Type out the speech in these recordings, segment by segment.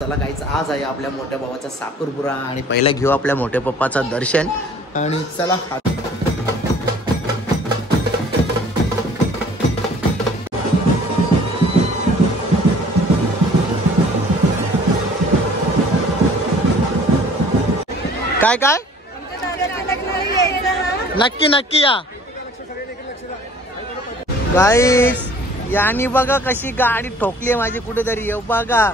चला गाईच आज आहे आपल्या मोठ्या भावाचा साखरपुडा आणि पहिला घेऊ आपल्या मोठ्या पप्पाचा दर्शन आणि चला काय काय नक्की नक्की या गाईस यांनी बघा कशी गाडी ठोकली आहे माझी कुठेतरी येऊ बघा.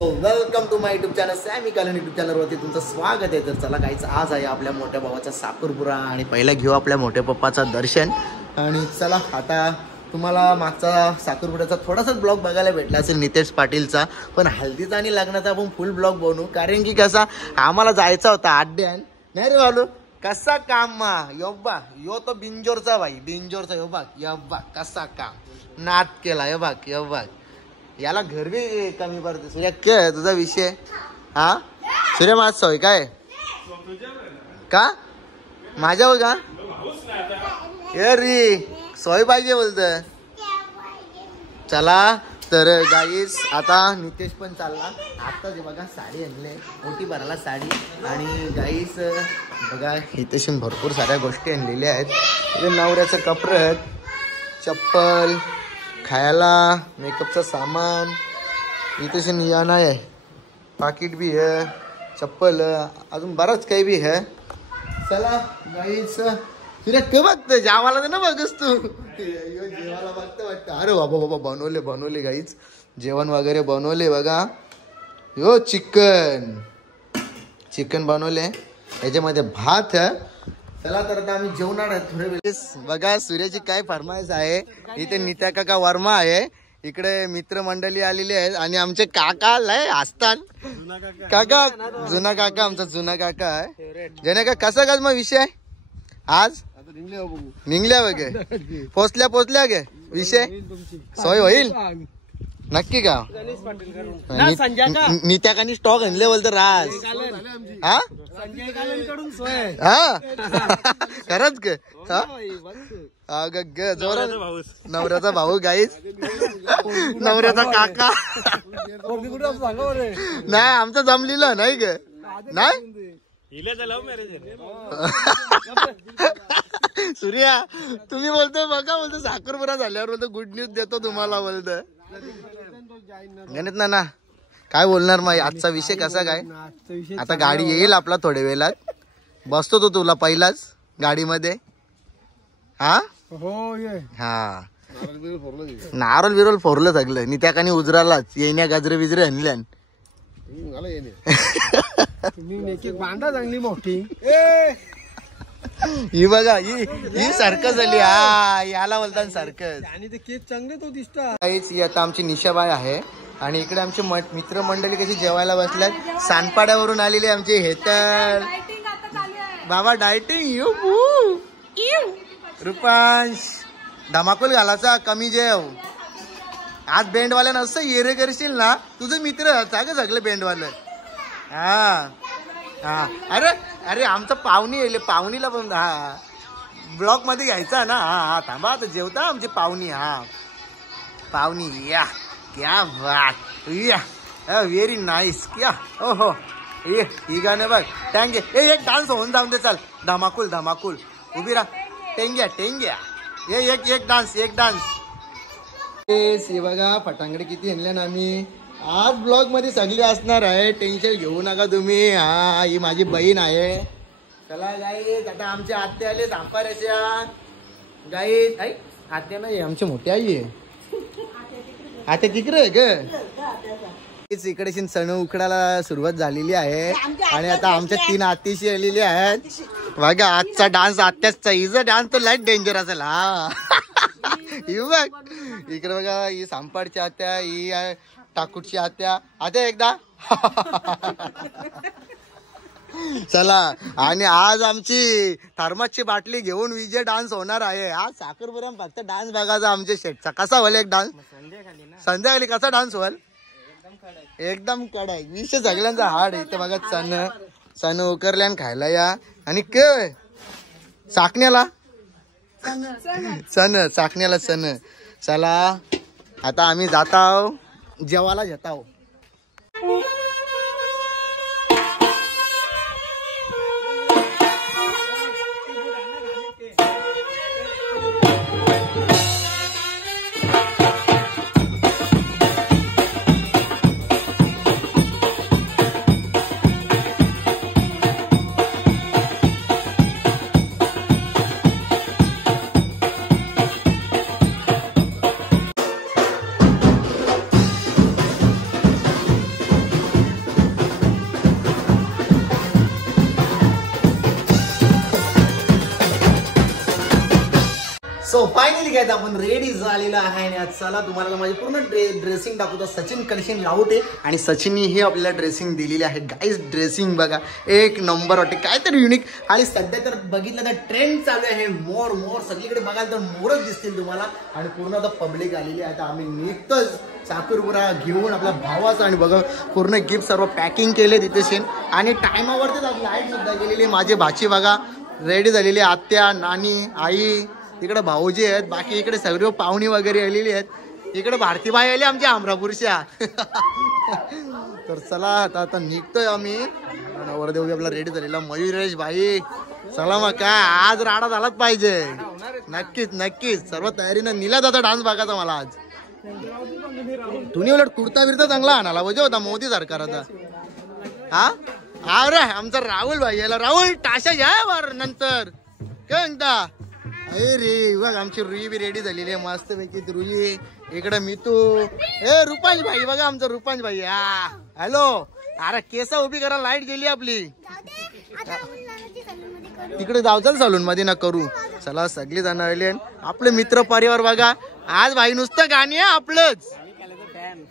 Welcome to my YouTube channel Sami Kalan YouTube चॅनलवरती तुमचं स्वागत आहे. तर चला गाईच आज आहे आपल्या मोठ्या भावाचा साखरपुडा आणि पहिला घेऊ आपल्या मोठ्या पप्पाचा दर्शन आणि चला आता तुम्हाला मागचा साखरपुड्याचा थोडासाच ब्लॉग बघायला भेटला असेल नितेश पाटीलचा, पण हल्दीचा आणि लग्नाचा आपण फुल ब्लॉग बनवू कारण की कसा आम्हाला जायचा होता अड्ड्यान नाही रे वालो कसा काम मा योबा यो तो बिंजोरचा भाई बिंजोरचा योबा योबा कसा काम नाद केला हे बघ यो बघ याला घर बी कमी पडते. सूर्या काय तुझा विषय हा सूर्य माझ सोय काय का माझ्या का ये रे सोय पाहिजे बोलत. चला तर गाईस आता नितेश पण चालला आता जे बघा साडी आणले मोठी भराला साडी आणि गाईस बघा नितेश भरपूर साऱ्या गोष्टी आणलेल्या आहेत. नवऱ्याचं कपडे चप्पल खायला मेकअपचं सामान इथे से नियाना आहे पाकिट भी है चप्पल अजून बराच काही भी है. चला गाईस तुला ते बघतं जेवायला तर ना बघस तू जेवायला बघतं वाटतं. अरे बाबा बाबा बनवले बनवले गाईच जेवण वगैरे बनवले बघा. यो चिकन चिकन बनवले याच्यामध्ये भात है. चला तर आता आम्ही जेवणार आहे थोडे वेळेस. बघा सूर्याची काय फरमाईश आहे. इथे नित्या काका वर्मा आहे इकडे मित्रमंडळी आलेली आहेत आणि आमचे काका लय असतात काका जुना काका आमचा जुना काका आहे ज्याने का कसा का मग विषय आज निघल्या वगैरे पोचल्या गे विषय सोय होईल नक्की का नित्याकानी स्टॉक आणले बोलतो राज हा हा खरंच ग जोरात नवऱ्याचा भाऊ गाईच नवऱ्याचा काका नाही आमचं जमलेलं नाही ग नाही सूर्या तुम्ही बोलतो बघा बोलतो साखरपुडा झाल्यावर बोलतो गुड न्यूज देतो तुम्हाला बोलतो गणित ना काय बोलणार मग आजचा विषय कसा काय. आता गाडी येईल आपला थोड्या वेळात बसतो तो तुला पहिलाच गाडीमध्ये हा हा नारळ बिरल फोरलं सगळं नित्याकानी उजरालाच येण्या गाजरे बिजरे आणल्या बांधा चांगली मोठी ही बघा ही सर्कस झाली हा याला बोलतात सर्कस आणि ते केक चांगले तो दिसता. ही आता आमची निशाबाई आहे आणि इकडे आमचे मित्रमंडळी कशी जेवायला बसल्यात सानपाड्यावरून आलेले आमचे हे तर बाबा डायटिंग यू रुपांश धमाकूल घालायचा कमी जेव आज बेंडवाल्या नसतं येरे करशील ना तुझं मित्र चांगलं सगळं बेंडवालं हा हा अरे अरे आमचं पाहुणी येईल पाहुणीला पण हा ब्लॉक मध्ये घ्यायचा ना हा हा थांबा आता जेवता आमची पाहुणी हा पाहुणी या क्या बात या व्हेरी नाईस क्या ओ हो ये ही गाणं बघ टँगे एक डान्स होऊन जाऊन दे. चल धमाकूल धमाकूल उभी राहा टेंग्या टेंग्या ये एक डान्स हे बघा फटांगडे किती आणले ना आम्ही आज ब्लॉग मध्ये सगळे असणार आहे टेन्शन घेऊ नका तुम्ही. हा ही माझी बहीण आहे. चला गाई आता आमचे आत्ते आले सांपाऱ्याच्या गाई आई आत्या नाही आमची मोठी आई आहे आत्या तिकडे आहे ग इकडे सण उकडायला सुरुवात झालेली आहे आणि आता आमच्या 3 आत्तीशी आलेली आहेत. बघा आजचा डान्स आत्याचा हिचा डान्स तर लाईट डेंजर असेल हा बघ इकडे बघा ही सांपाडची आत्या ही टाकूटची आत्या आता एकदा चला आणि आज आमची थर्मासची बाटली घेऊन विजय डान्स होणार आहे. आज साखरपुरा फक्त डान्स बघायचा आमच्या शेटचा कसा होईल एक डान्स संध्याकाळी कसा डान्स होईल एकदम कडक विषय सगळ्यांचा हाड इथे बघा सण उकरल्यान खायला या आणि काय साकण्याला सण चाकण्याला सण. चला आता आम्ही जात आहो जेवायला घेत आहो. सो फायनली काय आपण रेडी झालेलं आहे आणि आज चला तुम्हाला माझे पूर्ण ड्रेसिंग दाखवतो. सचिन कलेक्शन लावते आणि सचिननी ही आपल्याला ड्रेसिंग दिलेली आहे. गाईज ड्रेसिंग बघा एक नंबर वाटते काहीतरी युनिक. आणि सध्या तर बघितलं तर ट्रेंड चालू आहे मोर. सगळीकडे बघायला तर मोरच दिसतील तुम्हाला. आणि पूर्ण आता पब्लिक आलेली आहे. आता आम्ही निघतोच चाकूरपुरा घेऊन आपल्या भावाचा. आणि बघा पूर्ण गिफ्ट सर्व पॅकिंग केले तिथे शेन. आणि टायमावरतीच लाईट सुद्धा गेलेली. माझे भाची बघा रेडी झालेली. आत्या नानी आई इकडे भाऊजी आहेत. बाकी इकडे सगळे पाहुणी वगैरे आलेली आहेत. इकडे भारतीबाई आली आमच्या अमरापूरच्या. तर चला आता निघतोय आम्ही. नवरदेव आपला रेडी झालेला मयुरेश भाई. चला मग काय आज राडा झालाच पाहिजे. नक्कीच सर्व तयारीनं निला जाता डान्स बघायचा मला आज. तुम्ही उलट कुर्ता बिरता चांगला आणाला पाहिजे होता मोदी सरकारचा. हा अरे आमचा राहुल भाई याला. राहुल टाशा घ्या वर नंतर काय म्हणता. अरे बघ आमची रुई बी रेडी झालेली आहे मस्त पैकी. रुई इकडे मितू. रुपांश भाई बघा आमचं रुपांश भाई. हॅलो अरे केसा उभी करा लाईट गेली आपली. तिकडे जाऊ सलून मध्ये ना करू. चला सगळी जाणार आली. आपले मित्र परिवार बघा आज भाई नुसतं गाणी आहे आपलंच.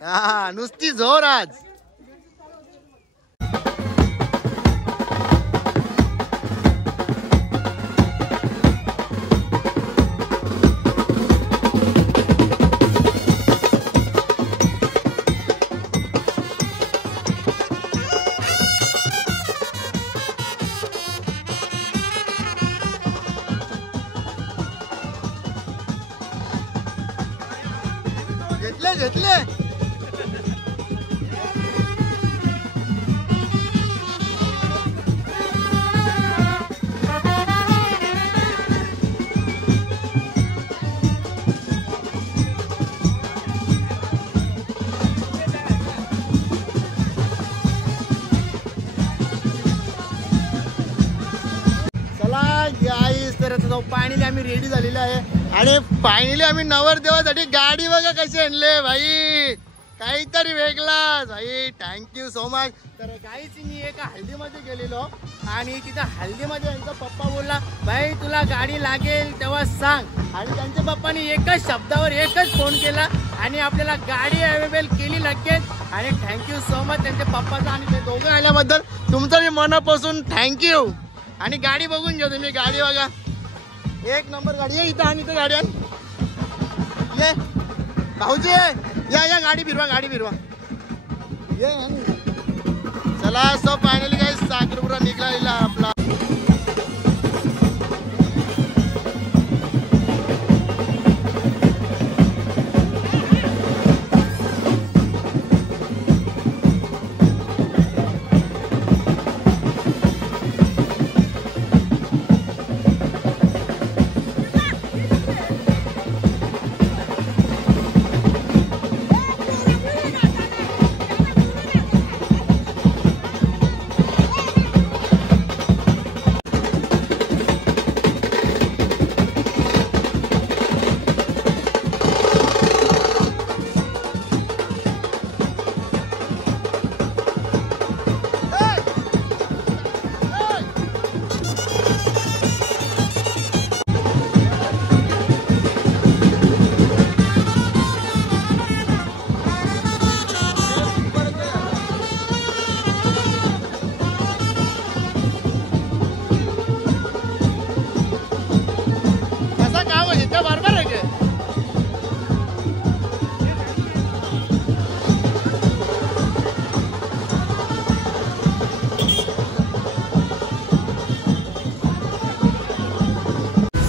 हा नुसती जोर आज. घेतले फायनली आम्ही रेडी झालेलो आहे. आणि फायनली आम्ही नवरदेवासाठी गाडी बघा कशी आणले भाई. काहीतरी वेगळाच भाई. Thank you so much. तर काहीच मी एका हल्दीमध्ये गेलेलो आणि तिथं हल्दीमध्ये यांचा पप्पा बोलला भाई तुला गाडी लागेल तेव्हा सांग. आणि त्यांच्या पप्पानी एकच शब्दावर एकच फोन केला आणि आपल्याला गाडी अवेलेबल केली लगेच. आणि थँक्यू सो मच त्यांच्या पप्पाचा आणि ते दोघं आल्याबद्दल तुमचं मी मनापासून थँक्यू. आणि गाडी बघून घ्या तुम्ही. गाडी बघा एक नंबर गाडी आहे. इथं आणि इथं गाडी ये भाऊजी या गाडी फिरवा ये. चला सो फायनली काय साखरपुरा निघालेला आपला.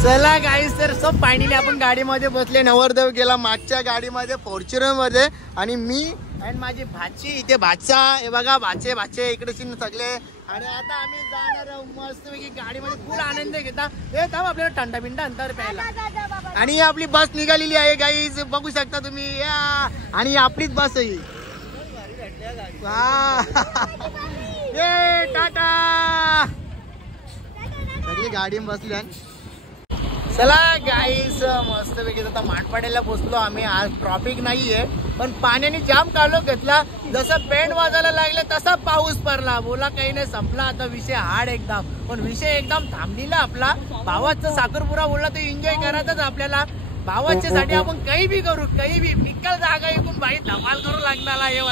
चला गाईस, तर सब फायनली आपण गाडीमध्ये बसले. नवरदेव गेला मागच्या गाडीमध्ये फॉर्च्युनर मध्ये आणि मी आणि माझी भाची इथे भाचा. हे बघा भाचे इकडे सगळे. आणि आता आम्ही जाणार मस्त पैकी गाडीमध्ये फुल आनंद घेता. हे थांब आपल्याला थंडा बिंडा अंतर प्यायला. आणि ही आपली बस निघालेली आहे गाईज, बघू शकता तुम्ही. आणि आपलीच बस आहे. टाटा. सगळी गाडी बसली. चला गाईस, मस्त पैकी आता माठपाड्याला पोहोचलो आम्ही. आज ट्रॉफिक नाहीये, पण पाण्याने जाम कालो घेतला. जसं बँड वाजायला लागलं तसा पाऊस पडला. बोला काही नाही, संपला आता विषय हार्ड एकदम. पण विषय एकदम थांबलेला आपला. भावाचा साखरपुरा बोलला तर एन्जॉय करायचाच आपल्याला. भावाच्या साठी आपण काही बी करू, काही बी निकाल जागा ऐकून बाई धमाल करू लागणार या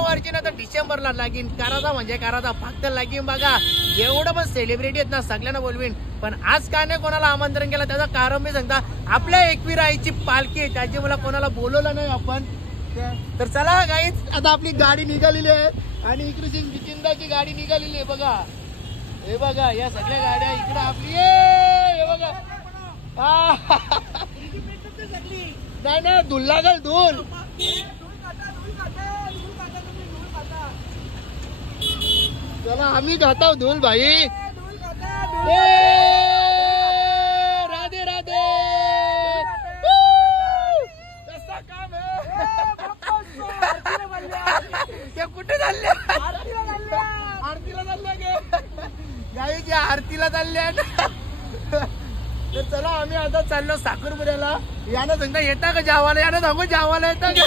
वर्षी ना तर डिसेंबरला लागीन. करायचा म्हणजे करायचा, फक्त लागीन बघा. एवढं पण सेलिब्रिटी आहेत ना, सगळ्यांना बोलवीन. पण आज काय नाही कोणाला आमंत्रण केलं त्याचं कारण मी सांगता. आपल्या एकविराईची पालखी आहे, त्याची मला कोणाला बोलवलं नाही आपण. तर चला गाईच, आता आपली गाडी निघालेली आहे. आणि इकडे जिंदाची गाडी निघालेली आहे बघा. हे बघा, या सगळ्या गाड्या इकडे आपली. हे बघा, नाही ना धूल लागल धूल. चला आम्ही खाताव धूल भाई. राधे राधे. कसा काम आहे कुठे चालले? आरतीला चालले गे गाईच्या आरतीला चालले. तर चला आम्ही आता चाललो साखरपुड्याला. यानं सांगता येता का जावाला? यानं सांगू जावाला येता का?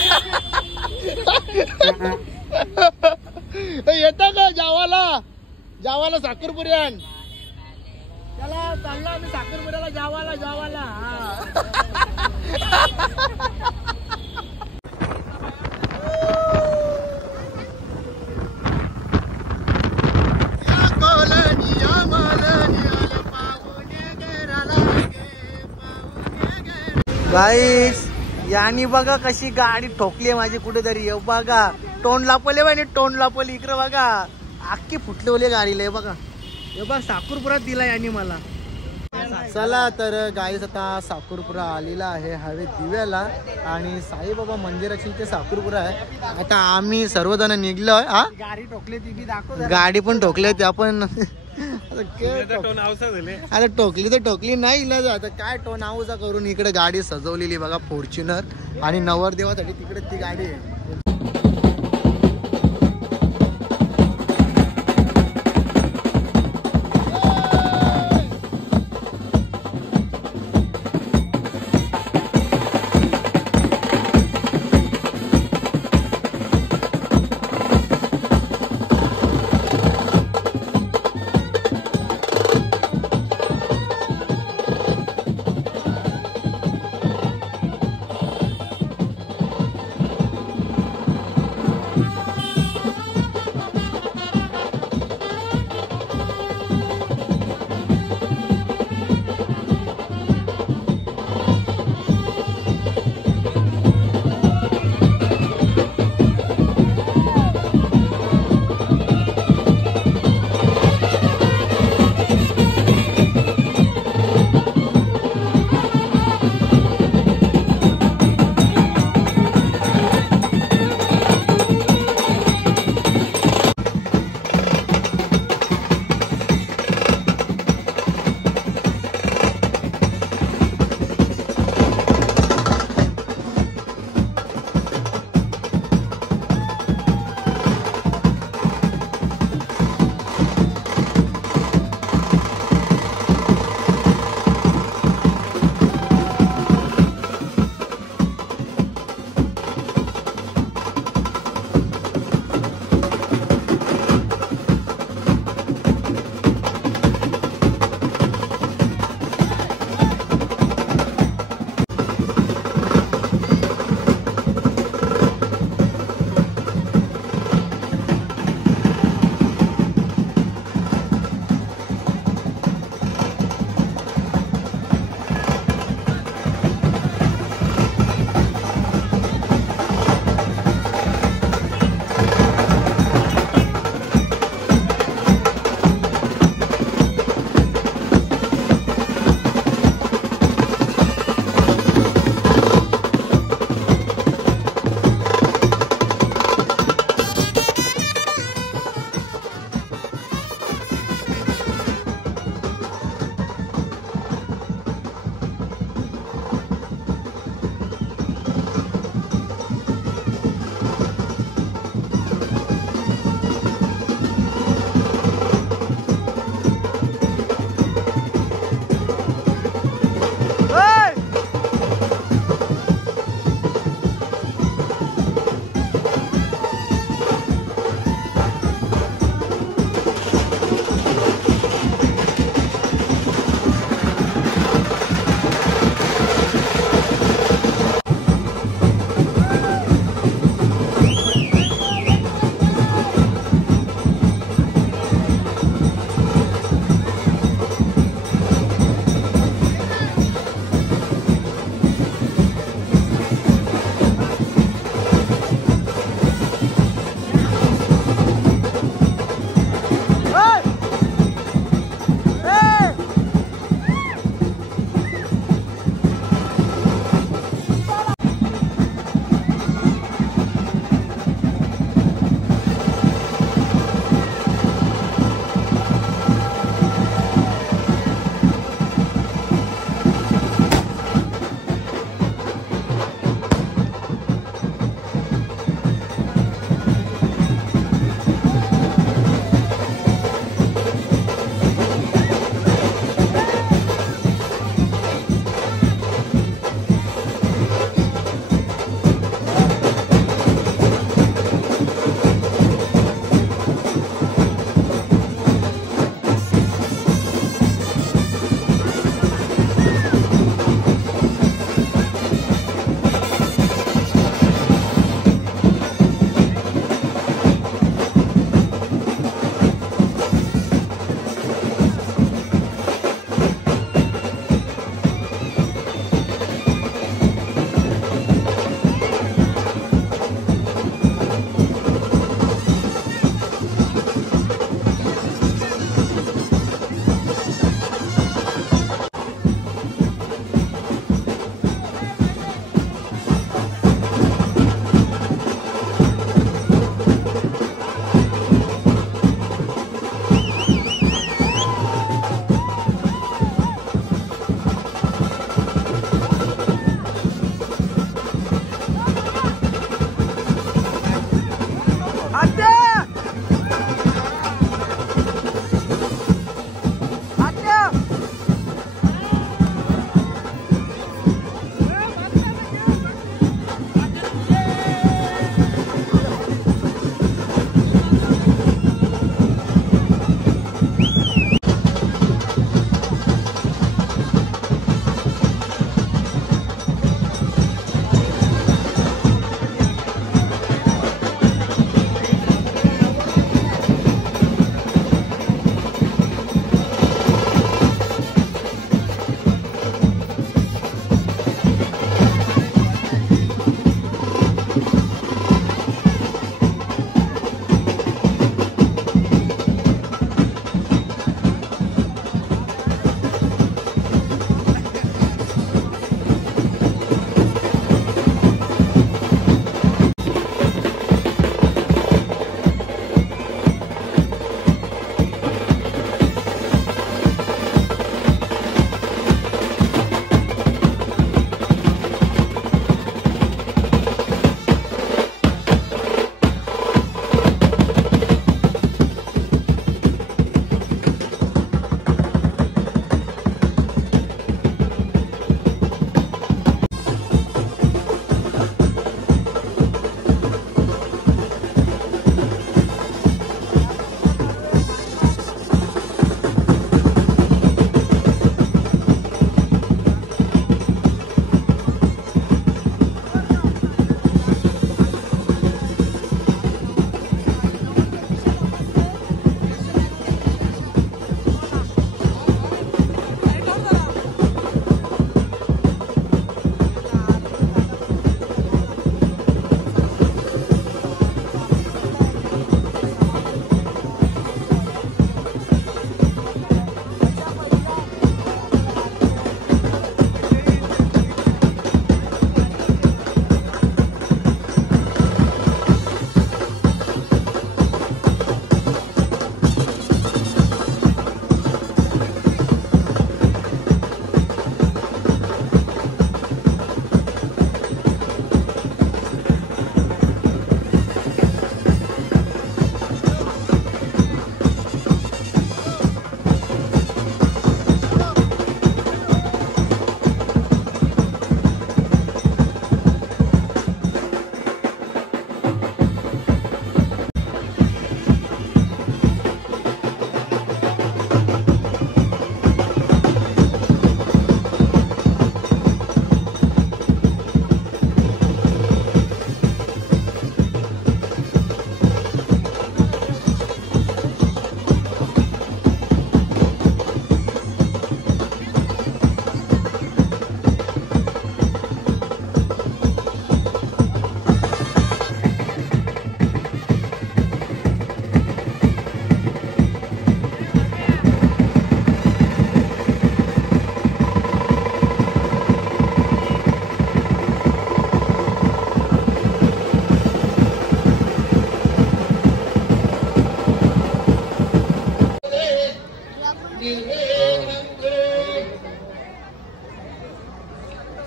येता का जावाला साखरपुऱ्यान? चला चाललो आम्ही साखरपुऱ्याला जावाला. गाईस, यानी बघा कशी गाडी ठोकली माझी कुठेतरी. बघा तोंड लापले बाई, तोंड लापले. इकडे बघा अख्खी फुटलेली गाडीला. हे बघा, हे बघा साखरपुरात दिला यांनी मला. चला तर गाईस, आता साखरपुरा आलेला आहे हवे दिव्याला. आणि साईबाबा मंदिराची ते साखरपुरा आहे. आता आम्ही सर्वजण निघलोय. गाडी ठोकली ती बी दाखव. गाडी पण ठोकली ते आपण. आता टोकली तर टोकली नाही इलाज. आता काय टोन आऊसा करून इकडे गाडी सजवलेली बघा फॉर्च्युनर. आणि नवरदेवासाठी तिकडे ती गाडी आहे.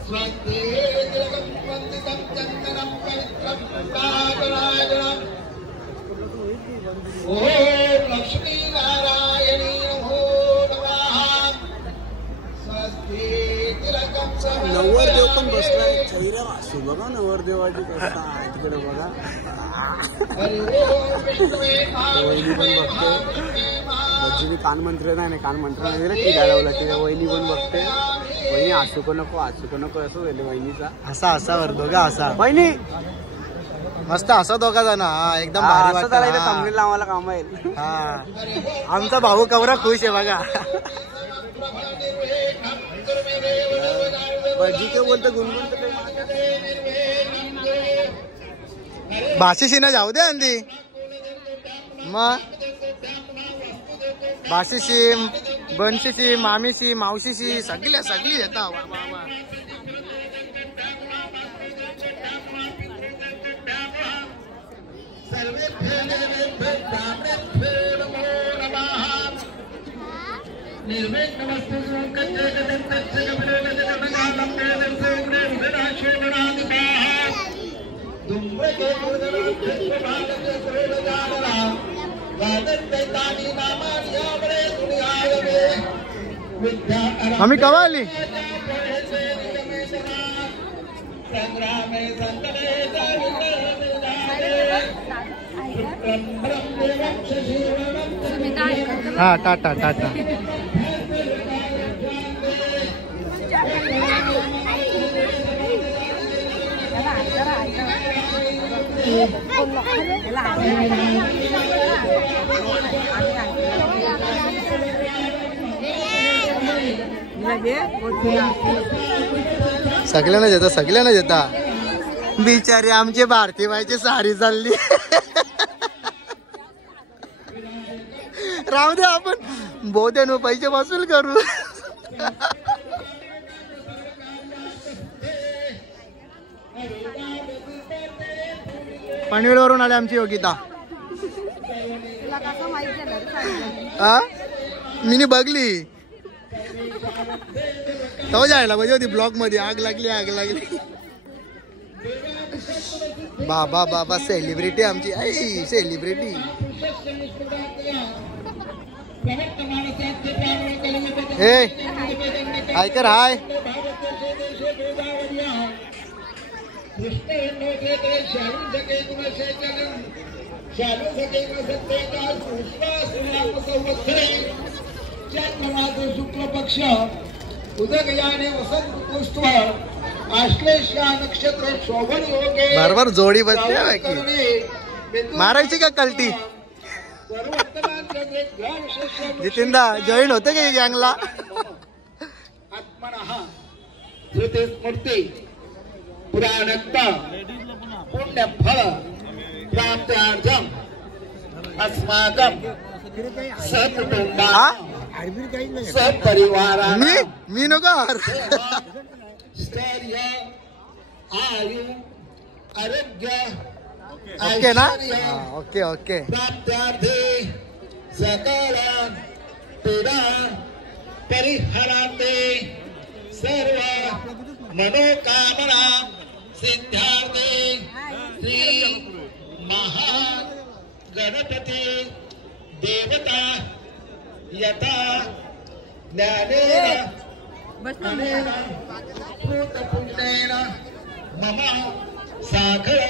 ओम लक्ष्मी नारायणी नमो नमः स्वस्ति तिलकं नवरदेव पण बसलाय चैऱ्या वासू बघा नवरदेवाची कसा आहे तिकडे बघा वहिनी पण बघते बच्चूनी कानमंत्र नाही कानमंत्र वगैरे की गाडवला तिला वहिनी पण बघते वहिनी असू को नको असं झालं वहिनीचा असा वर दोघा असा वहिनी मस्त असं दोघा जण एकदम भारी वाटतं आम्हाला काम येईल हा आमचा भाऊ कवरा खुश आहे बघा भजी के बोलतो गुणगुण भाषेशी ना जाऊ दे अंदी मग भाषेशी बनशीशी मामीशी मावशीशी सगळी येतात आम्ही कवा आली हा टाटा सगळ्यांना देता बिचारी आमची भारती बाईची सारी चालली राहू दे आपण बहुतेक पैसे वसूल करू पनवेल वरून आले आमची योगिता मी बघली तो जायला पाहिजे होती ब्लॉक मध्ये आग लागली बाबा सेलिब्रिटी आमची आई सेलिब्रिटी हे हाय कर हाय शुक्ल पक्ष उदगयाने वसंत पुष्प आश्लेषा नक्षत्र शोभन योगे बरोबर जोडी बसते मारायची का कल्टी जितेंदा जॉईन होते का गँगला आत्मनः धृते स्मृती पुराणक्त पुण्य फल प्राप्त्यार्थम अस्माकं सत्कुटुंबा सपरिवाराणां मी नको स्थैर्य आयु आरोग्य ओके ना ओके प्राप्त्यार्थे सकल पीडा परिहरार्थे सर्व मनोकामना सिद्धार्थे श्री महागणपति देवता यथा ज्ञानेन अनेन भूतपुण्येन मम सागर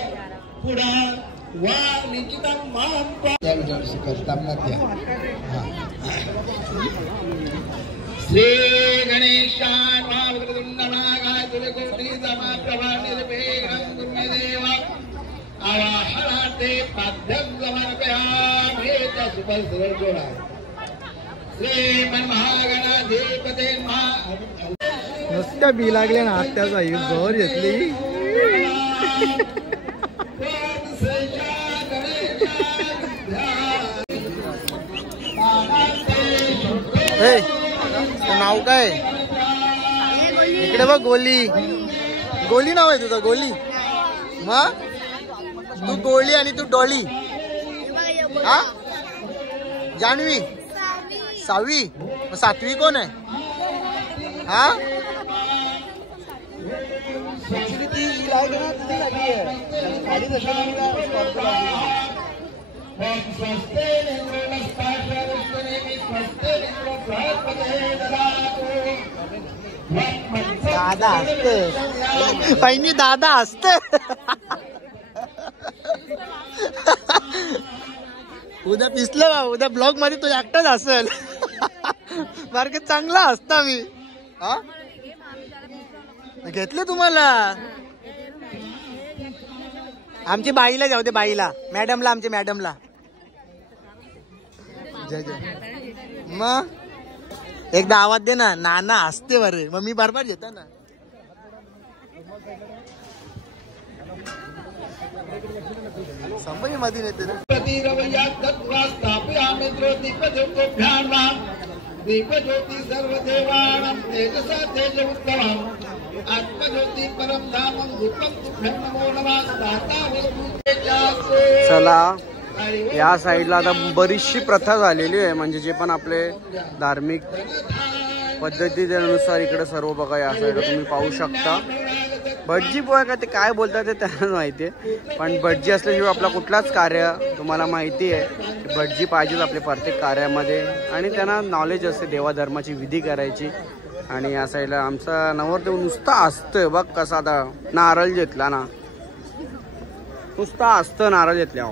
पुरा वा निकितं मां श्री गणेशाय महावक्रतुण्डनागाय तुलकोटि समाप्रभा निर्विघ्नं कुरु देव आवाहनार्थे पाद्यं समर्पयामि सुपस्तर जोडा श्रीमन्महागणाधिपते नुसत्या बी लागले ना आत्याचा जोर घेतली नाव काय इकडे बघ गोली नाव आहे तुझं गोली मग तू गोली आणि तू डॉली हा जान्हवी 6वी 7वी कोण आहे हा ऍक्च्युली ती लाईट ना ती लागली आहे साडी तशी दादा असते पहिनी दादा असते. उद्या पिसलं बा, उद्या ब्लॉग मध्ये तो एकटाच असेल. मार्केट चांगला असता मी घेतले तुम्हाला. आमची बाईला जाऊ दे, बाईला मॅडमला, आमच्या मॅडमला. मग एकदा आवाज दे ना, नाना असते बरे. मग मी बरोबर घेता ना. संभाजी मध्ये नेते दीपज्योती सर्वदेवानां तेजसा तेज उत्तमम् आत्मज्योती परम धामं भूतं तुभ्यं नमो नमः. चला या साईडला आता बरीचशी प्रथा झालेली आहे, म्हणजे जे पण आपले धार्मिक पद्धतीनुसार इकडे सर्व बघा या साईडला तुम्ही पाहू शकता. भटजी पोहा का ते काय बोलतात ते त्यांना माहिती आहे, पण भटजी असल्याशिवाय आपला कुठलाच कार्य तुम्हाला माहिती आहे. भटजी पाहिजेच आपल्या प्रत्येक कार्यामध्ये आणि त्यांना नॉलेज असते देवाधर्माची विधी करायची. आणि या साईडला आमचा नवरदेव नुसता असतं बघ कसा. आता नारळ घेतला ना, नुसता असतं नारळ घेतल्या.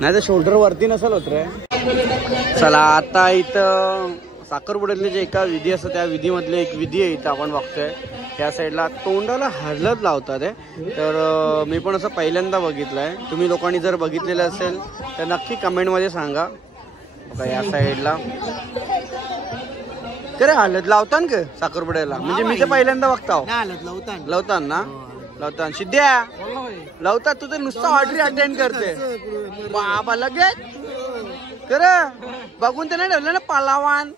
नाही तर शोल्डर वरती नसेल होत रे. चला आता इथं साखरपुड्यातले जे एका विधी असतं त्या विधीमधले एक विधी आहे इथं आपण बघतोय. त्या साईडला तोंडाला हळद लावतात आहे. तर मी पण असं पहिल्यांदा बघितलं आहे. तुम्ही लोकांनी जर बघितलेलं असेल तर नक्की कमेंटमध्ये सांगा. बघा या साईडला खरे हळद लावतात का साखरपुड्याला? म्हणजे मी तर पहिल्यांदा बघतो. लावतात ना, लावतात. सिद्ध्या लावतात. तू तर नुसतं ऑर्डर अटेंड करते बाबा लगेच. खरं बघून तर नाही ठेवलं ना पालावान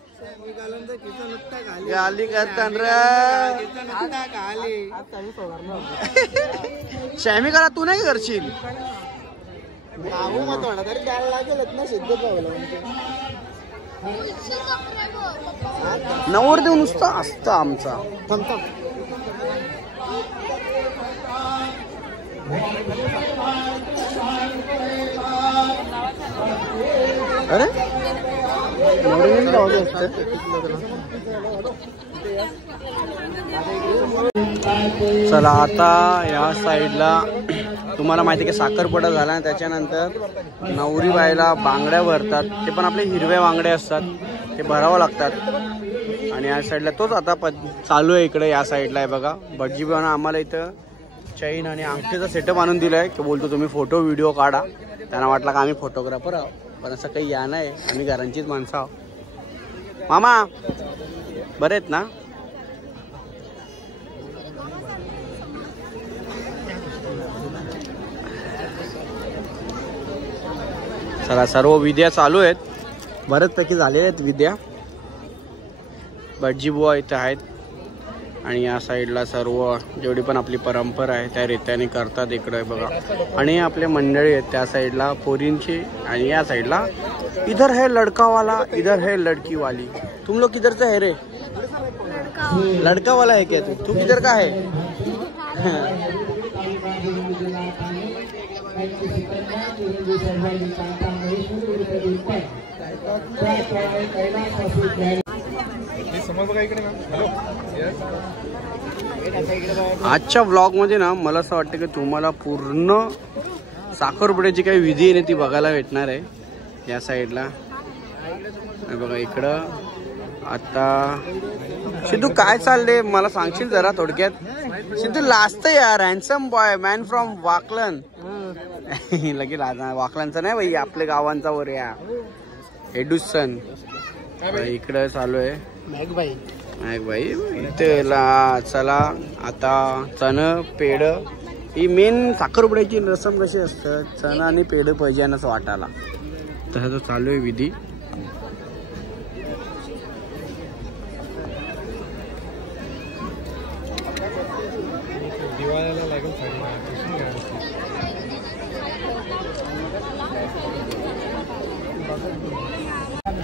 गाली करतात रे. शॅमी करा तू नाही करशील. नवरदेव नुसतं असतं आमचा. अरे चला आता या साईडला तुम्हाला माहिती आहे की साखरपुडा झाला आणि त्याच्यानंतर नवरी बाईला बांगड्या भरतात. ते पण आपले हिरव्या बांगड्या असतात, ते भरावं लागतात. आणि या साईडला तोच आता चालू आहे इकडे. या साईडला आहे बघा भटजी पण आम्हाला इथं चैन आणि अंगठीचा सेटअप आणून दिलाय की बोलतो तुम्ही फोटो व्हिडिओ काढा. त्यांना वाटलं का आम्ही फोटोग्राफर आहोत, पण असं काही या नाही, आम्ही घरांचीच माणसं आहोत. मामा बरे आहेत ना? चला सर्व विद्या चालू आहेत, बऱ्याचपैकी झालेल्या आहेत विद्या. भटजी बुवा इथे आहेत आणि या साईडला सर्व जेवढी पण आपली परंपरा आहे त्या रीत्याने करतात इकडे बघा. आणि आपले मंडळी आहेत त्या साईडला पोरींची, आणि या साईडला इधर है लड़का वाला, इधर है लड़की वाली. तुम लोग किधर से है रे? लड़का वाला है क्या तू किधर का है? आजच्या व्लॉग मध्ये ना मला असं वाटतं की तुम्हाला पूर्ण साखरपुड्याची काही विधी आहे ना ती बघायला भेटणार आहे. या साईडला बघा इकडं. आता सिद्धू काय चाललंय मला सांगशील जरा थोडक्यात? सिद्धू लास्ट यार हँडसम बॉय मॅन फ्रॉम वाकलन. लगेच वाकलांचा नाही भाई, आपल्या गावांचा वर या एडुसन इकडं चालू आहे. मॅग भाई इथे चला आता चण पेड ही मेन साखरपुड्याची रसम कशी असतं, चण आणि पेड पाहिजे असं वाटायला. तसं चालू आहे विधी. दिवाळीला लागेल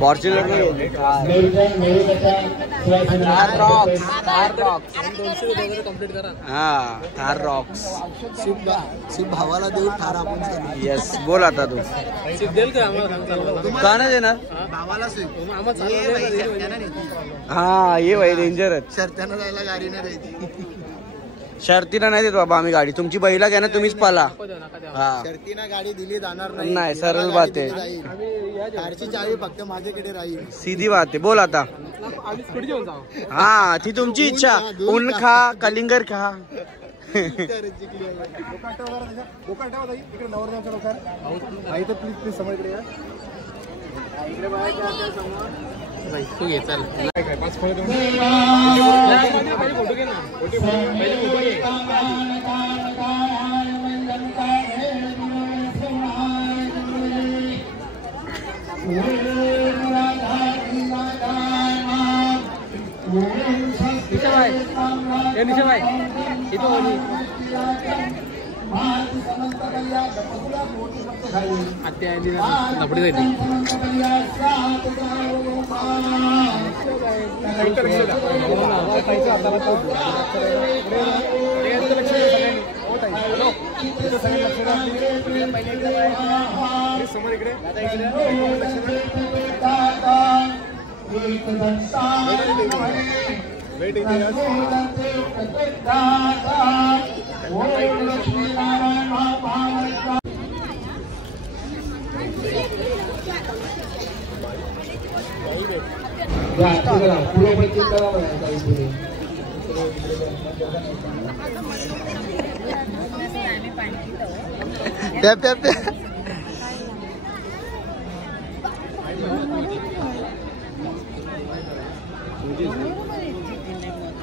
फॉर्च्युनर हा थार रॉक्स. शिव भावाला देऊ थार आपण. येस बोल आता तू का नाही देणार. भावाला हा ये भाई डेंजरच. शर्त्यानं जायला गाडी नाही द्यायची. शर्तीला नाही देत बाबा आम्ही गाडी. तुमची बैला घ्या ना तुम्हीच पाला. हा शर्तीनं गाडी दिली जाणार नाही, सरळ बात आहे. कारची चावी फक्त माझ्याकडे राहील. सीधी बात आहे. बोल आता. हा ती तुमची इच्छा. ऊन खा कलिंगर खा. तू घे चल. लपडी जायची.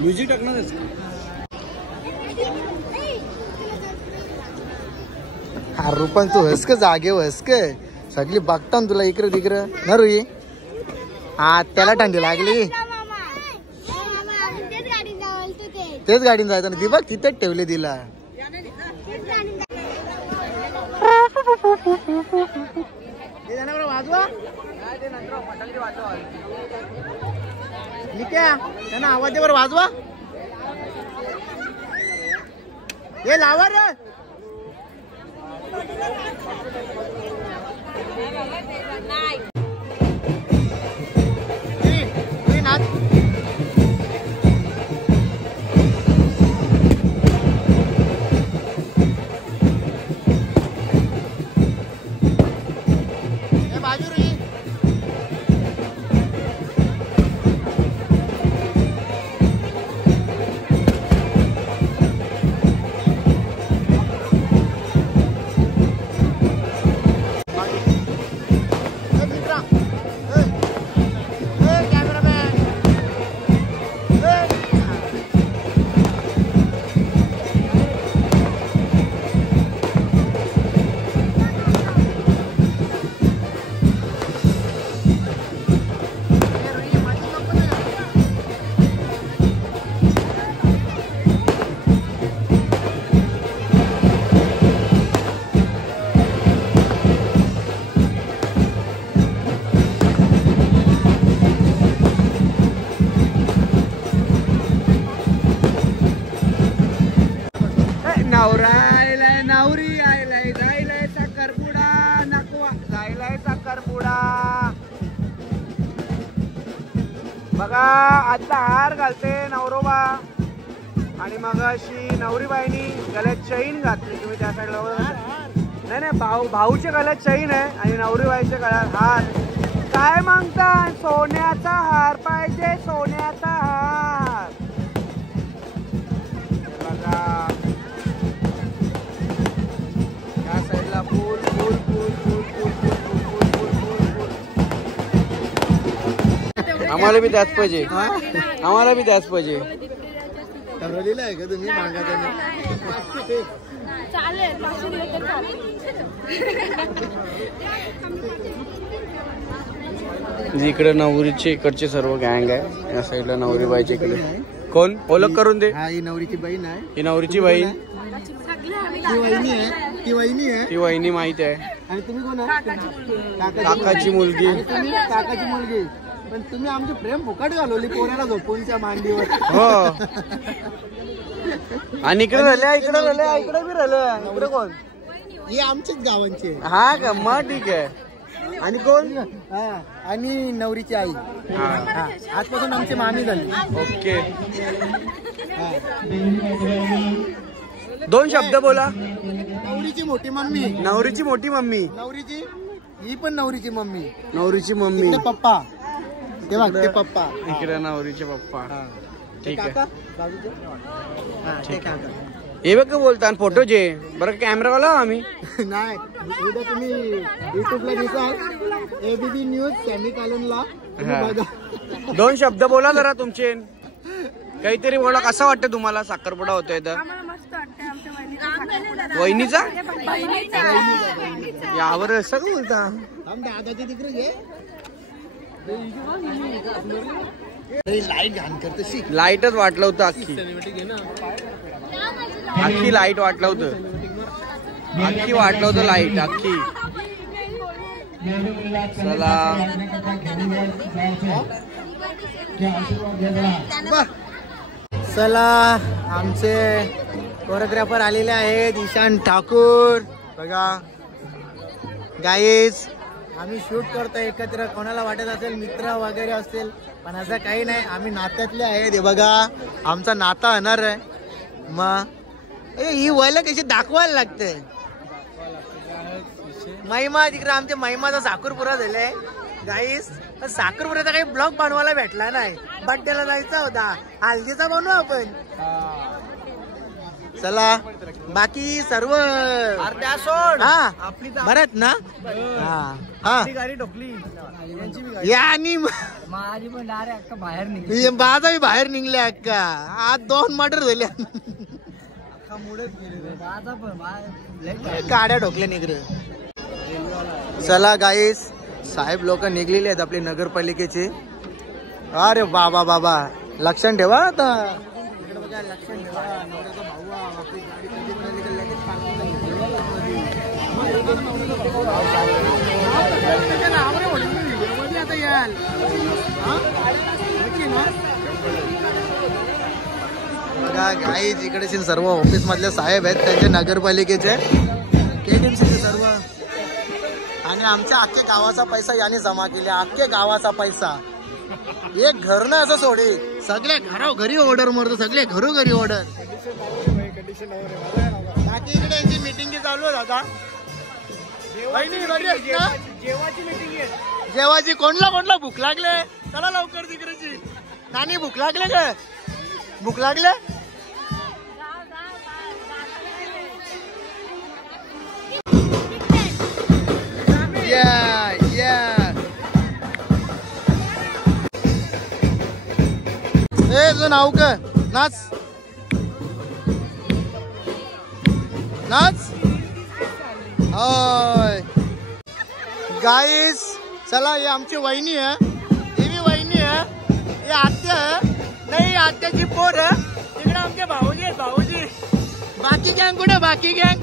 म्युझिक टाकणारच. हा रुपन तू हसक जागे हसक सगळी बघता ना तुला इकडे तिकडे ना रुई. हा त्याला थंडी लागली. तेच गाडीने जायचं ना. ती बघ तिथेच ठेवले तिला. वाजवा त्यांना आवाज वर वाजवा. हे लावा रे. नवरी आयलाय जायलाय साखरपुडा नको जायलाय साखरपुडा. बघा आता हार घालते नवरोबा आणि मग अशी नवरी बाईनी गळ्यात चैन घातली. तुम्ही त्या साईडला नाही नाही भाऊच्या गळ्यात चैन आहे आणि नवरी बाईच्या गळ्यात हार. काय मागता. सोन्याचा हार पाहिजे सोन्याचा हार. बघा या साईडला फुल फुल फुल फुल फुल फुल फुल फुल फुल फुल. आम्हाला बी त्याच पाहिजे. आम्हाला बी त्याच पाहिजे. ठरवलेलं आहे का तुम्ही मागा इकडे नवरीचे इकडचे सर्व गँग आहे. या साईडला नवरी बाईच्या इकडे कोण ओळख करून दे. हा ही नवरीची बहीण आहे. ही नवरीची बहीण. ती वहिनी आहे. ती वहिनी आहे. ती वहिनी माहित आहे. आणि तुम्ही कोण आहे? काकाची मुलगी. आणि तुम्ही काकाची मुलगी. पण तुम्ही आमची प्रेम फुकट घालवली पोराला झोपूनच्या मांडीवर. हो. आणि इकडे राहिल्या इकडे बी राहिल्या. इकडे कोण? ही आमच्याच गावांची. हा का? मग ठीक आहे. आणि कोण? आणि नवरीची आई. आजपासून आमची मामी झाली. ओके. 2 शब्द बोला. नवरीची मोठी मम्मी. नवरीची मोठी मम्मी. नवरीची ही पण नवरीची मम्मी. नवरीची मम्मी. पप्पा ते बघ ते पप्पा. इकडे नवरीचे पप्पा. ठीक आहे. ठीक आहे. हे बघ बोलता फोटोचे बरं कॅमेरावाला आम्ही नाही. उद्या तुम्ही युट्यूबला दिसाल ABP न्यूज सेमीकॉलनला. 2 शब्द बोला जरा तुमचे. काहीतरी बोला. कसं वाटतं तुम्हाला साखरपुडा होतोय तर? वहिनीचा यावर असं का बोलता? दादाची तिकडे घे. लाईट घाण करते. लाईटच वाटलं होतं अख्खी लाईट वाटलं होतं. अख्खी वाटलं होतं लाईट अख्खी. चला आमचे कोरिओग्राफर आलेले आहेत ईशान ठाकूर. बघा गाईज आम्ही शूट करतो एकत्र. कोणाला वाटत असेल मित्र वगैरे असेल पण असं काही नाही. आम्ही नात्यातले आहेत. हे बघा आमचा नाता होणार आहे. मग ही वयला कशी दाखवायला लागते. महिमा तिकडे आमच्या महिमाचा साखरपुरा झालाय गाईस. साखरपुऱ्याचा काही ब्लॉग बनवायला भेटला नाही. बड्डेला जायचा होता. हल्दीचा बनवू आपण. चला बाकी सर्व बरत ना. गाडी ठोकली आणि माझी पण डायरेक्ट बाहेर निघली. माझा बाहेर निघले अक्का. आज 2 मर्डर झाले. गाड्या ठोकल्या निघरे. चला गाईस साहेब लोक निघलेले आहेत आपले नगरपालिकेचे. अरे बाबा बाबा लक्षण ठेवा आता. इकडे बघा लक्षण ठेवा. नवऱ्याचा भाऊ आपली गाडी कधी पण आली का लगेच आता याल. बघा गाईज इकडे सर्व ऑफिस मधले साहेब आहेत त्यांचे नगरपालिकेचे KTMCचे सर्व. आणि आमच्या अख्ख्या गावाचा पैसा याने जमा केले. अख्ख्या गावाचा पैसा. एक घर ना असं सोडे. सगळ्या घरोघरी ऑर्डर मारतो. सगळे घरोघरी ऑर्डर. बाकी इकडे यांची मीटिंग चालू आहे आता. जेवाची मीटिंग आहे. जेवाची कोणला भूक लागले. चला लवकर तिकडेची. नानी भूक लागले का? भूक लागले. तुझं नाव का? नाच नाच. होय गाईस चला. ही आमची वहिनी आहे. ही बी वहिनी आहे. ही आत्या आहे. नाही आत्याची पोर आहे. तिकडे आमचे भाऊजी आहेत. भाऊजी. बाकी गँग कुठे? बाकी गँग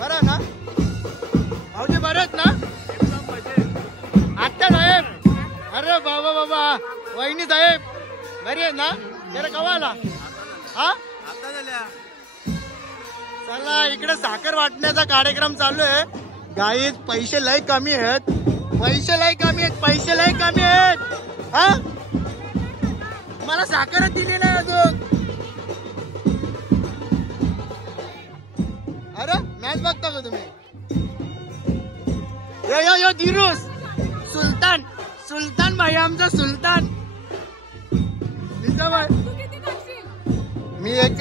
बरं ना भाऊजी? बरं ना आत्या साहेब? अरे बाबा बाबा वहिनी साहेब बरी आहे ना? जरा कवाला हा आता झाल्या. चला इकडे साखर वाटण्याचा कार्यक्रम चालू आहे. गाईज पैसे लय कमी आहेत. पैसे लय कमी आहेत. हा मला साखर दिली नाही अजून. अरे मॅच बघता का तुम्ही? यो दिरूस सुलतान भाई आमचा सुलतान. मी एक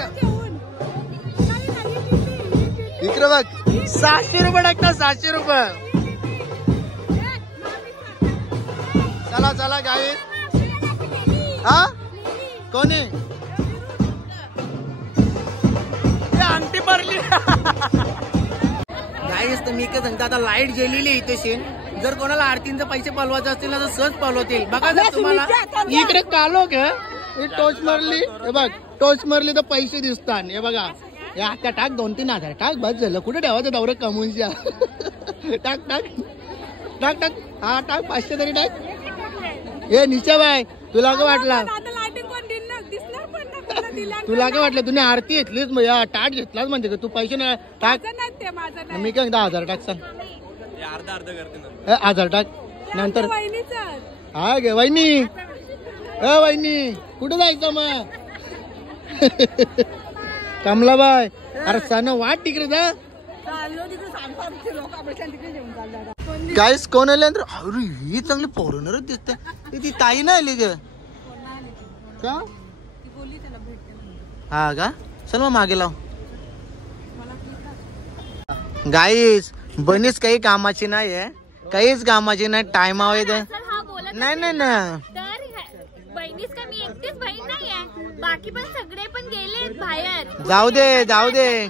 इकडे बघ 700 रुपये टाकता. 700 रुपये. चला गाई. हा कोणी अंगठी भरली गाईस. तर मी काय सांगतो आता लाईट गेलेली इथे शेण. जर कोणाला आरतींचे पैसे पालवायचे असतील ना तर सहज पालवतील. बघा जर तुम्हाला इकडे कालो का टोच मारली. हे बघ टोच मारली तर पैसे दिसतात. हे बघा आता टाक 2-3 हजार टाक बस झालं. कुठे ठेवायचं दौरे कमवूनच्या. टाक टाक टाक टाक. हा टाक 500 तरी टाक. हे निशा बाय तुला काय वाटलं तुला काय वाटलं तुम्ही आरती घेतलीच मग टाट घेतलाच म्हणते का तू पैसे नाही टाक. मी काय 10,000 टाक सांग. अर्धा 1000 टाक नंतर. हा गे वहिनी वहिनी कुठे जायचं मग. कमलाबाई अरे सण वाट तिकडे जा. काहीच कोण आले अरे ही चांगली फॉरेनरच दिसते. ती ताई नाही आली ग का. हा का चल मग मागे लाव. गाईस बनीच काही कामाची नाही आहे. काहीच कामाची नाही. टाइम आहे नाही नाही ना. बहिणीच का मी एकटीच बहीण नाहीये. बाकी पण सगळे पण गेले बाहेर. जाऊ दे जाऊ दे.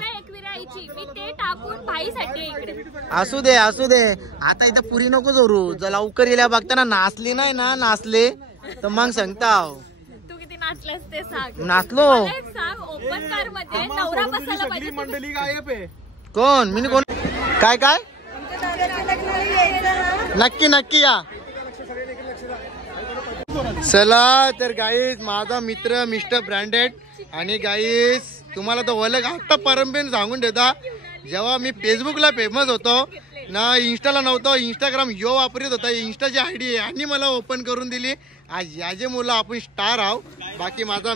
मी ते टाकून भाईसाठी इकडे. असू दे असू दे. आता इथं पुरी नको जोरू. जर लवकर गेल्या बघताना नाचली नाही ना नाचले तर मग सांगता. तू किती नाचलास ते सांग. नाचलो सांग. ओपन कार मध्ये नवरा बसायला पाहिजे. मंडळी गायब आहे. कोण मी कोण काय काय नक्की नक्की या. चला तर गाईज माझा मित्र मिस्टर ब्रँडेड आणि गाईज तुम्हाला तो ओळख आता परंपरेने सांगून देता. जेव्हा मी फेसबुकला फेमस होतो ना इंस्टाला नव्हतो. इंस्टाग्राम यो वापरत होता. इंस्टाची आयडी आहे आणि मला ओपन करून दिली. आज याचे मुलं आपण स्टार आहो. बाकी माझा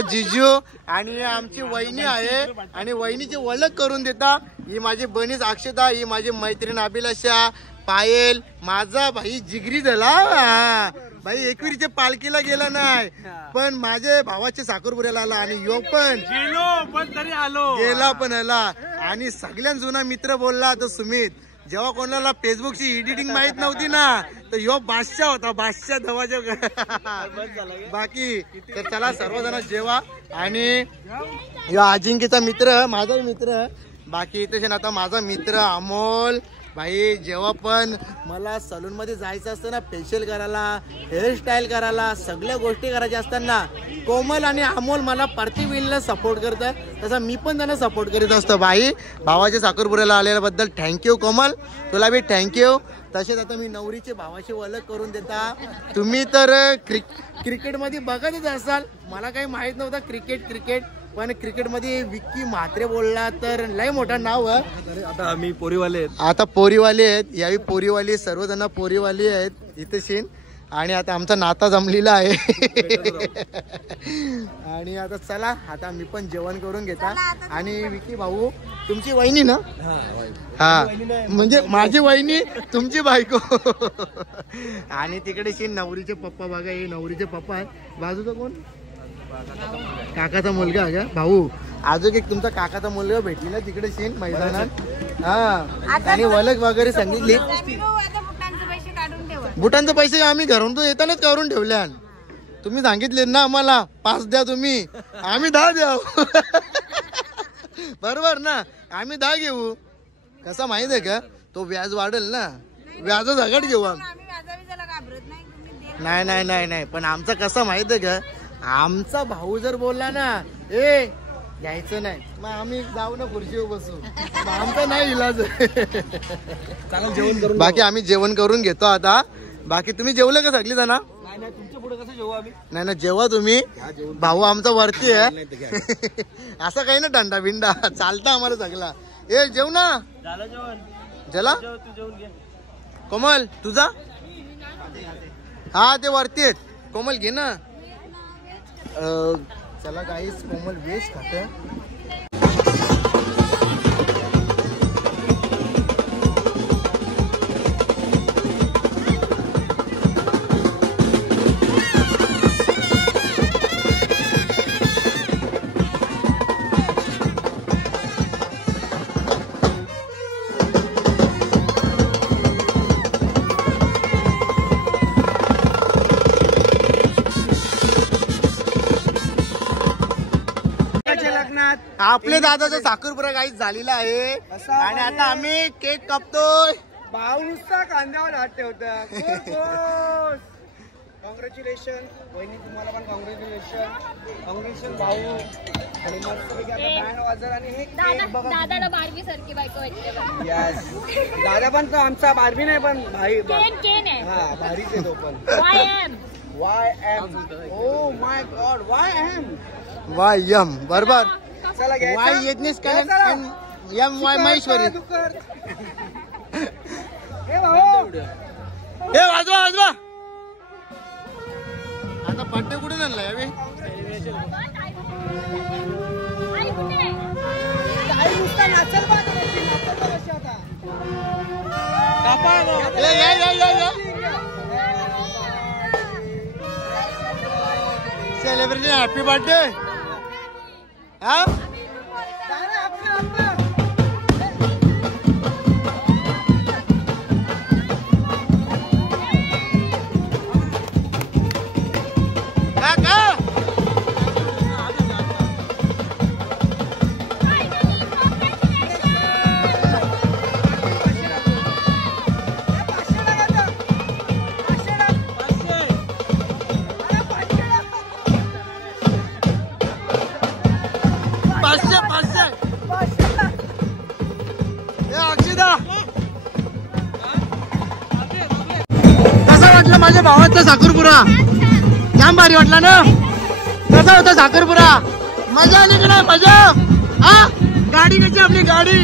जिजू आणि आमची वहिनी आहे आणि वहिनीची ओळख करून देता. ही माझी बहीण अक्षता. ही माझी मैत्रीण अभिलाषा. पायल माझा भाई जिगरी झाला भाई. एकविरीच्या पालखीला गेला नाही पण माझे भावाचे साखरपुऱ्याला आला आणि यो पण तरी आलो गेला पण आला. आणि सगळ्यात जुना मित्र बोलला तो सुमित. जेव्हा कोणाला फेसबुकची एडिटिंग माहित नव्हती ना तर यो बादशाह होता. बादशाह धवाच्या. बाकी तर चला सर्वजण जेवा. आणि यो अजिंक्यचा मित्र माझा मित्र. बाकी इथे आता माझा मित्र अमोल भाई. जेव्हा पण मला सलून मध्ये जायचं असतं ना फेशियल करायला हेअरस्टाईल करायला सगळ्या गोष्टी करायच्या असताना कोमल आणि अमोल मला प्रतिवेळेला सपोर्ट करतात. तसा मी पण त्यांना सपोर्ट करीत असतो. भाई भावाच्या साखरपुऱ्याला आलेल्याबद्दल थँक्यू कोमल. तुला बी थँक्यू. तसेच आता मी नवरीचे भावाची ओळख करून देता. तुम्ही तर क्रिकेटमध्ये बघतच असाल. मला काही माहित नव्हतं क्रिकेट पण क्रिकेटमध्ये विक्की म्हात्रे बोलला तर लय मोठा नाव आहे. आता आम्ही पोरीवाले आहेत. आता पोरीवाले आहेत. यावी पोरीवाली सर्वजण पोरीवाली आहेत इथे शिन. आणि आता आमचा नाता जमलेला आहे. आणि आता चला आता मी पण जेवण करून घेता. आणि विकी भाऊ तुमची वहिनी ना. हा म्हणजे माझी वहिनी तुमची बायको. आणि तिकडे शिन नवरीचे पप्पा बघा. हे नवरीचे पप्पा आहेत. बाजूचा कोण काकाचा मुलगा आहे का भाऊ. अजून एक तुमचा काकाचा मुलगा भेटलेला तिकडे सीन मैदानात. हा आणि ओळख वगैरे सांगितली. बुटांचे पैसे आम्ही घरून तो येतानाच करून ठेवल्या. तुम्ही सांगितले ना आम्हाला 5 द्या तुम्ही. आम्ही 10 द्याव. बरोबर ना. आम्ही 10 घेऊ. कसा माहित आहे का तो व्याज वाढेल ना. व्याज सगळं घेऊ आम्ही. नाही नाही नाही नाही पण आमचं कसं माहित आहे का आमचा भाऊ जर बोलला ना ए घ्यायचं नाही मग आम्ही जाऊ ना खुर्चीवर बसू. आमचा नाही इलाज. बाकी आम्ही जेवण करून घेतो आता. बाकी तुम्ही जेवलं का सगळी जण. तुमच्या पुढे कसं जेवू आम्ही. नाही ना जेव्हा तुम्ही भाऊ आमचा वरती आहे. असं काही ना डंडा बिंडा चालता आम्हाला सगळा. ए जेव ना जला कोमल तुझा. हा ते वरती आहेत. कोमल घे ना. चला गाईस कोमल वेज खात. आपले दादाचा साखरपुरा गाईच झालेला आहे. आणि आता आम्ही केक कापतोय. भाऊ नुसता कांद्यावर हात ठेवता. कॉंग्रॅच्युलेशन वहिनी, तुम्हाला पण कॉंग्रॅच्युलेशन भाऊ. आणि मस्तपैकी आता बँड वाजर आणि हे केक बघा. दादाला बारबी सारखी बायको वाटते. यस, दादा पण तो आमचा बारबी नाही पण भाई केन आहे. हा भारीच आहे तो पण. YM. Oh my God, YM. बरोबर. चला घ्यायचा. वाय येतनीस का एम वाय महेश्वरी. हे भाऊ, हे वाजवा वाजवा. आता पट्टे कुठे आणलाय यावे? आई नुसता नाचल बघ कशी आता. Celebration happy birthday. हा माझ्या भावाचा साखरपुरा जाम भारी वाटला ना. कसा होता साखरपुरा? मजा आली की नाही? मजा. हा गाडी कशी आपली गाडी?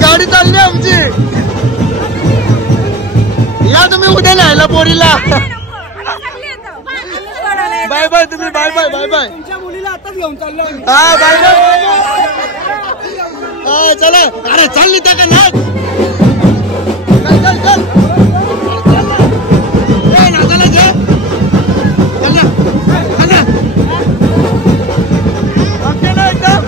गाडी चालली आमची. या तुम्ही उद्या न्यायला पोरीला. बाय बाय तुम्ही. Bye bye. Bye bye. तुमच्या मुलीला आताच घेऊन चाललो. हा बाय बाय. हा चला. अरे चालली त्या का नाच. चल चल चल. नाचायला घे. ओके ना एकदम.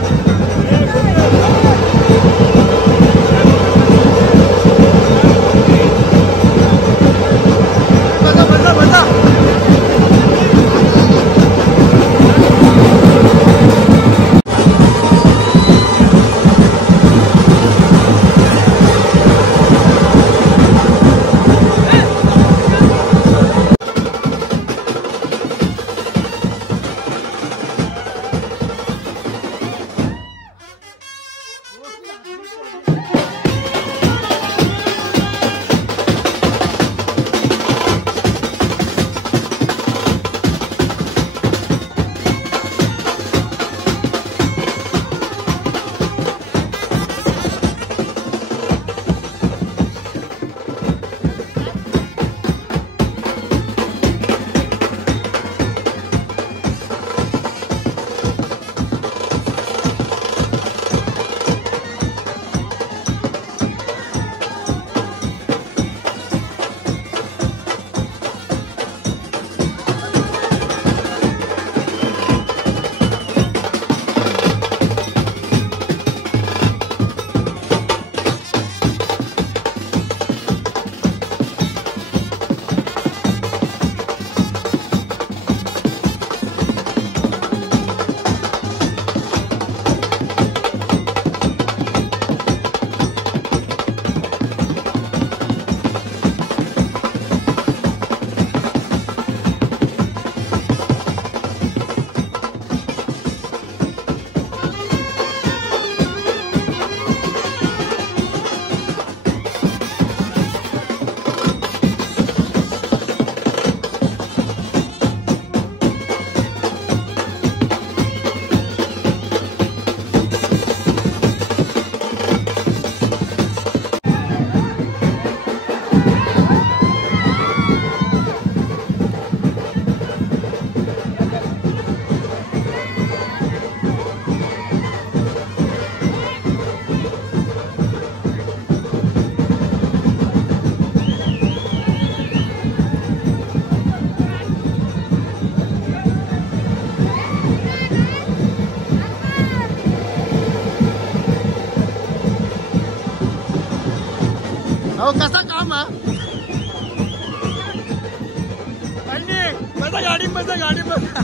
अहो कसा काम हा बसा गाडी बसा